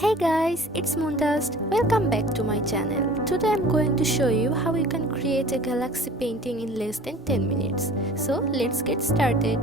Hey guys, it's MoonDust. Welcome back to my channel. Today I'm going to show you how you can create a galaxy painting in less than 10 minutes. So let's get started.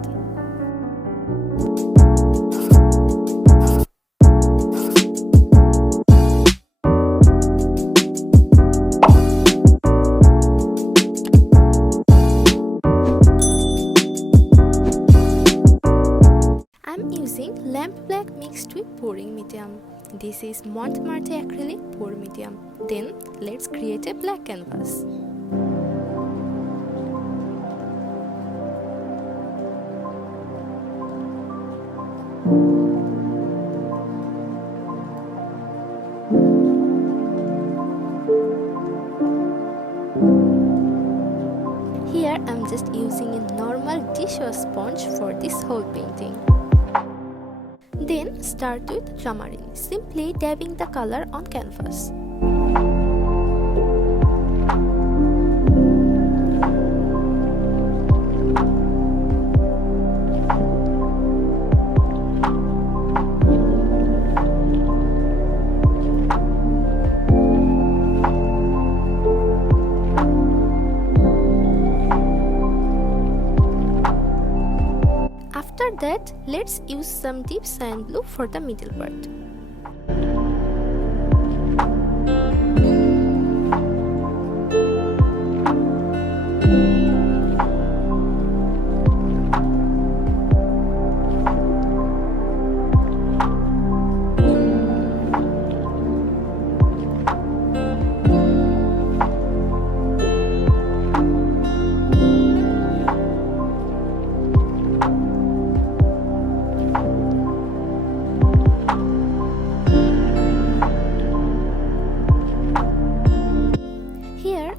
I'm using lamp black mixed with pouring medium. This is Montmartre acrylic pour medium. Then let's create a black canvas. Here I'm just using a normal dishwasher sponge for this whole painting. Then start with ultramarine, simply dabbing the color on canvas. After that, let's use some deep cyan blue for the middle part.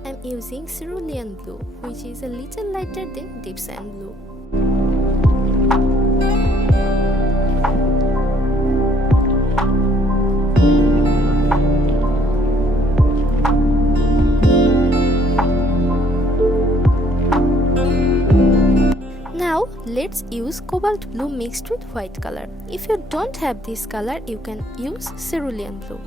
I'm using cerulean blue, which is a little lighter than deep cyan blue. Now let's use cobalt blue mixed with white color. If you don't have this color, you can use cerulean blue.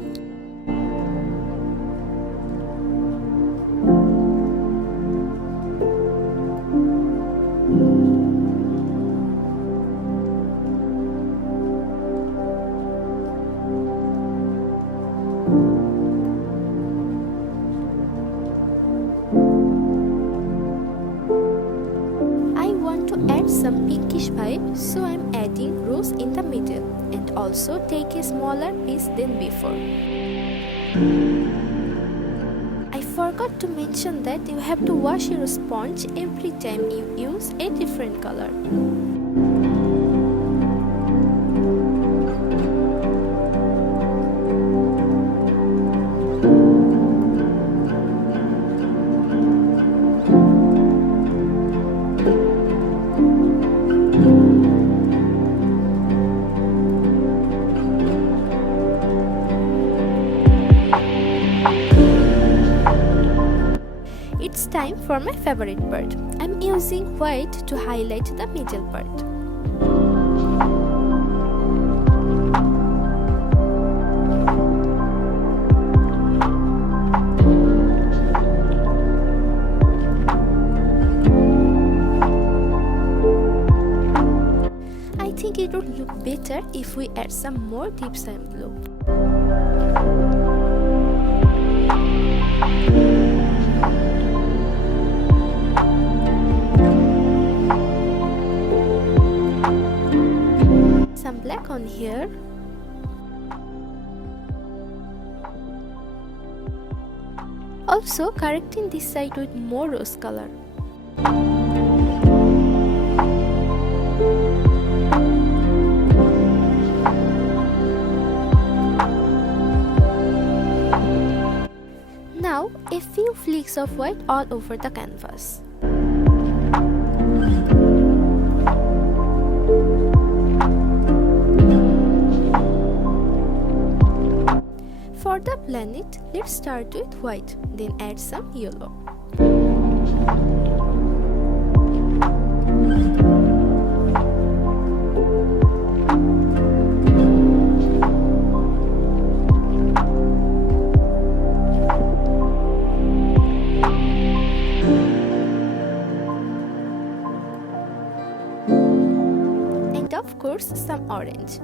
Add some pinkish vibe, so I'm adding rose in the middle and also take a smaller piece than before. I forgot to mention that you have to wash your sponge every time you use a different color. It's time for my favorite part. I'm using white to highlight the middle part. I think it would look better if we add some more deep cyan blue. Some black on here. Also correcting this side with more rose color. Now a few flecks of white all over the canvas. For the planet, let's start with white, then add some yellow. course some orange.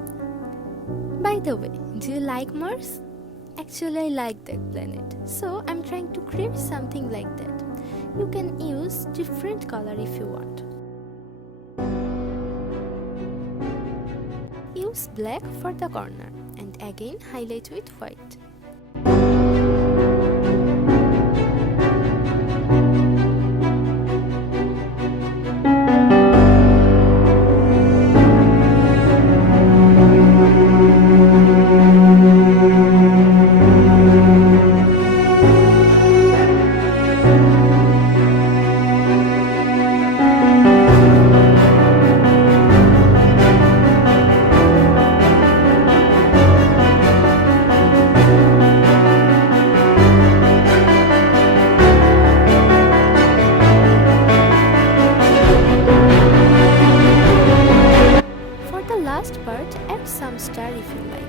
By the way, do you like Mars? Actually, I like that planet, so I'm trying to create something like that. You can use different color if you want. Use black for the corner and again highlight with white. Last part, add some star if you like.